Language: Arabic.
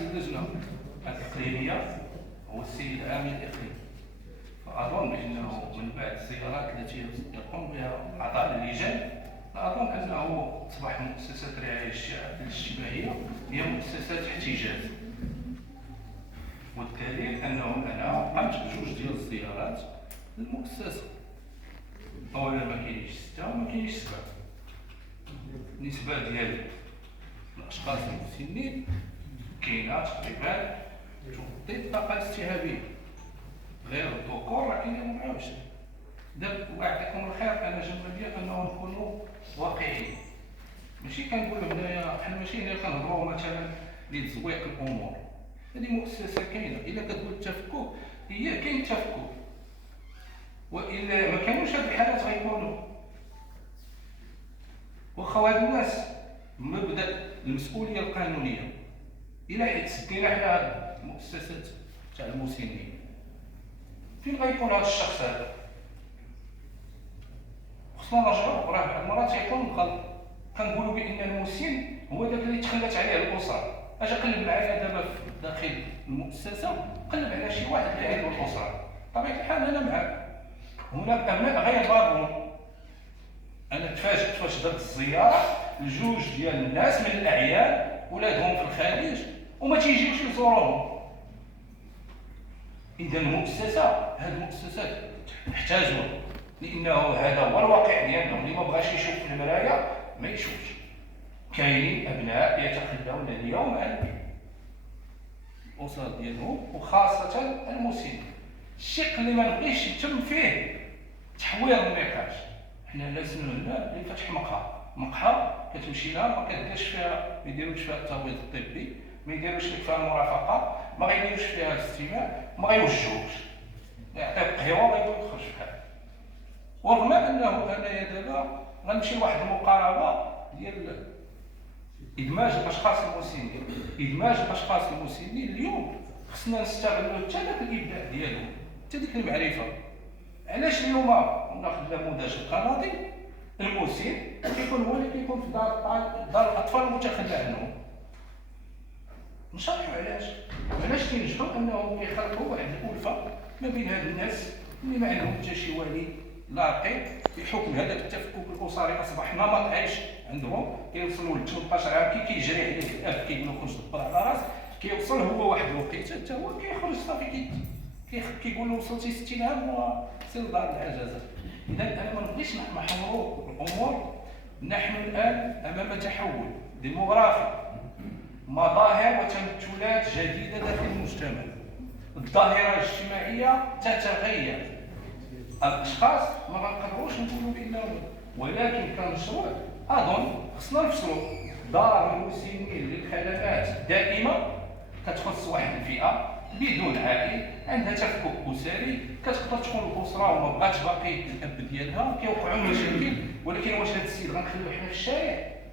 اللجنة الإقليمية هو السيد عامل الإقليم. فأظن أنه من بعد الزيارات التي يقوم بها أعضاء اللجان، لا أظن أنه تصبح مؤسسات الرعاية الاجتماعية هي مؤسسات احتجاز. والدليل أنه أنا قمت بجوج ديال الزيارات للمؤسسة. أولا ما كاينش 6 وما كاينش 7. النسبة ديال الأشخاص المسنين كاينة تقريبا تغطي الطاقة الاستيعابية، غير الذكور راه كاينين 24. دابا الله يعطيكم الخير، أنا جنب أنه نكونوا واقعيين. ماشي كنقول هنايا حنا ماشي هنا كنهضروا مثلا لتزويق الأمور. هذه مؤسسة كاينة، إلا كتقول التفكك هي كاين تفكك، وإلا ما كانوش هاد الحالات غيكونوا. واخا هاد الناس مبدأ المسؤولية القانونية إلا حيت سدينا حنا هاد المؤسسات تاع المسنين، فين غيكون هاد الشخص هذا؟ خصنا نرجعوا. راه بعض المرات يكون غلط، كنقولوا بأن المسن هو داك اللي تخلت عليه الأسرة. اجا قلب معايا دابا في داخل المؤسسة، قلب على شي واحد اللي عنده الأسرة، بطبيعة الحال أنا معاه. هناك أبناء غير ضارون. أنا تفاجأت فاش درت الزيارة لجوج ديال الناس من الأعيان ولادهم في الخارج وما تيجيوش يزوروهم. إذا المؤسسة، هاد المؤسسات تحتاجوا، لأنه هذا هو الواقع ديالنا. اللي ما بغاش يشوف في المرايا ما يشوفش. كاينين أبناء يتخلون اليوم عن الأسر ديالهم وخاصة المسنين. الشق اللي ما نبغيش يتم فيه تحوير النقاش. حنا لازم هنا اللي فتح مقهى كتمشي لها ما كديرش فيها، ما يديروش فيها التمريض الطبي، ما يديروش لك فيها المرافقه، ما غيديروش فيها الاستماع، ما غيوجهوش، يعطيك قهوه ويقول خرج بحال. ورغم انه انايا دابا غنمشي لواحد المقاربه ديال ادماج الاشخاص المسنين. ادماج الاشخاص المسنين اليوم خصنا نستغلوا حتى داك الابداع ديالهم، حتى ديك المعرفه. علاش اليوم ناخذ النموذج القناطي، المسن كيكون هو اللي كيكون في دار الاطفال المتخلى عنهم. نشرحوا علاش كينجحوا، انهم كيخلقوا واحد الالفه ما بين هاد الناس اللي ما عندهم حتى شي والي لاقي بحكم هذاك التفكك الاسري. اصبح نمط عيش عندهم، كيوصلوا ل 18 عام كيجري عليه الاب، كيقولوا خرج دبر على راسك، كيوصل هو واحد الوقيته حتى هو كيخرج صافي كيقول له وصلتي 60 عام وسير لدار العجزه. اذا انا ما نبغيش نحمروا الامور. نحن الان امام تحول ديموغرافي، مظاهر وتمثلات جديده داخل المجتمع. الظاهره الاجتماعيه تتغير. الاشخاص ما غنقدروش نقولوا بانهم، ولكن كمشروع اظن خصنا نفصلوا دار المسنين للخدمات الدائمه كتخص واحد الفئه بدون عائل، عندها تفكك اسري، كتقدر تكون الاسره وما بغاتش باقي الاب ديالها، كيوقعوا مشاكل. ولكن واش هذا السيد غنخليوه حنا في الشارع؟